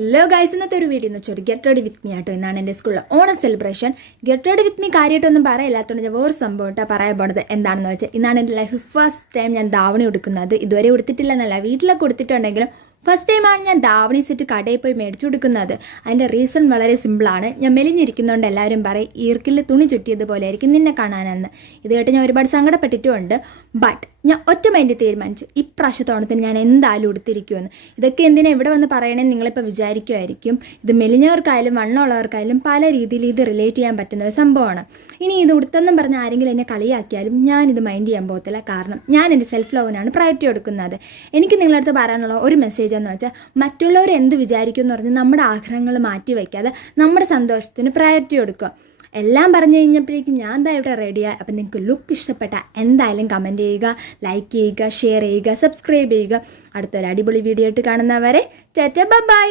Hello guys, ഇന്നത്തെ ഒരു video എന്ന് വെച്ചാൽ ഗെറ്റ് റെഡി വിത്ത് മീ ആട്ടോ. എന്നാണ് എൻ്റെ സ്കൂളിലെ Onam celebration. Get ready with me കാര്യമായിട്ടൊന്നും പറയില്ലാത്തതുകൊണ്ട് ഞാൻ വേറെ സംഭവം കേട്ടോ പറയാൻ പോണത്. എന്താണെന്ന് വെച്ചാൽ ഇന്നാണ് എൻ്റെ ലൈഫിൽ ഫസ്റ്റ് ടൈം ഞാൻ ധാവണി ഉടുക്കുന്നത്. ഇതുവരെ ഉടുത്തിട്ടില്ല എന്നല്ല, വീട്ടിലൊക്കെ ഉടുത്തിട്ടുണ്ടെങ്കിലും ഫസ്റ്റ് ടൈമാണ് ഞാൻ ധാവണി സെറ്റ് കടയിൽ പോയി മേടിച്ചു കൊടുക്കുന്നത്. അതിൻ്റെ റീസൺ വളരെ സിമ്പിളാണ്. ഞാൻ മെലിഞ്ഞിരിക്കുന്നതുകൊണ്ട് എല്ലാവരും പറയും ഈർക്കിൽ തുണി ചുറ്റിയതുപോലെ ആയിരിക്കും നിന്നെ കാണാനെന്ന്. ഇത് കേട്ട് ഞാൻ ഒരുപാട് സങ്കടപ്പെട്ടിട്ടുമുണ്ട്. ബട്ട് ഞാൻ ഒറ്റ മൈൻഡ് തീരുമാനിച്ചു, ഇപ്രാവശ്യത്തെ ഓണത്തിന് ഞാൻ എന്തായാലും ഉടുത്തിരിക്കുമെന്ന്. ഇതൊക്കെ എന്തിനാ ഇവിടെ വന്ന് പറയണമെന്ന് നിങ്ങളിപ്പോൾ വിചാരിക്കുമായിരിക്കും. ഇത് മെലിഞ്ഞവർക്കായാലും വണ്ണമുള്ളവർക്കായാലും പല രീതിയിൽ ഇത് റിലേറ്റ് ചെയ്യാൻ പറ്റുന്ന ഒരു സംഭവമാണ്. ഇനി ഇത് ഉടുത്തെന്നും പറഞ്ഞ് ആരെങ്കിലും എന്നെ കളിയാക്കിയാലും ഞാനിത് മൈൻഡ് ചെയ്യാൻ പോകത്തില്ല. കാരണം ഞാൻ എൻ്റെ സെൽഫ് ലവിനാണ് പ്രയോറിറ്റി കൊടുക്കുന്നത്. എനിക്ക് നിങ്ങളുടെ അടുത്ത് പറയാനുള്ള ഒരു മെസ്സേജ് എന്ന് വെച്ചാൽ, മറ്റുള്ളവർ എന്ത് വിചാരിക്കും എന്ന് പറഞ്ഞ് നമ്മുടെ ആഗ്രഹങ്ങൾ മാറ്റി വയ്ക്കാതെ നമ്മുടെ സന്തോഷത്തിന് പ്രയോറിറ്റി കൊടുക്കുക. എല്ലാം പറഞ്ഞു കഴിഞ്ഞപ്പോഴേക്കും ഞാൻ എന്താ ഇവിടെ റെഡിയായി. അപ്പം നിങ്ങൾക്ക് ലുക്ക് ഇഷ്ടപ്പെട്ട എന്തായാലും കമൻറ്റ് ചെയ്യുക, ലൈക്ക് ചെയ്യുക, ഷെയർ ചെയ്യുക, സബ്സ്ക്രൈബ് ചെയ്യുക. അടുത്തൊരു അടിപൊളി വീഡിയോ ആയിട്ട് കാണുന്നവരെ ടാറ്റാ ബൈ.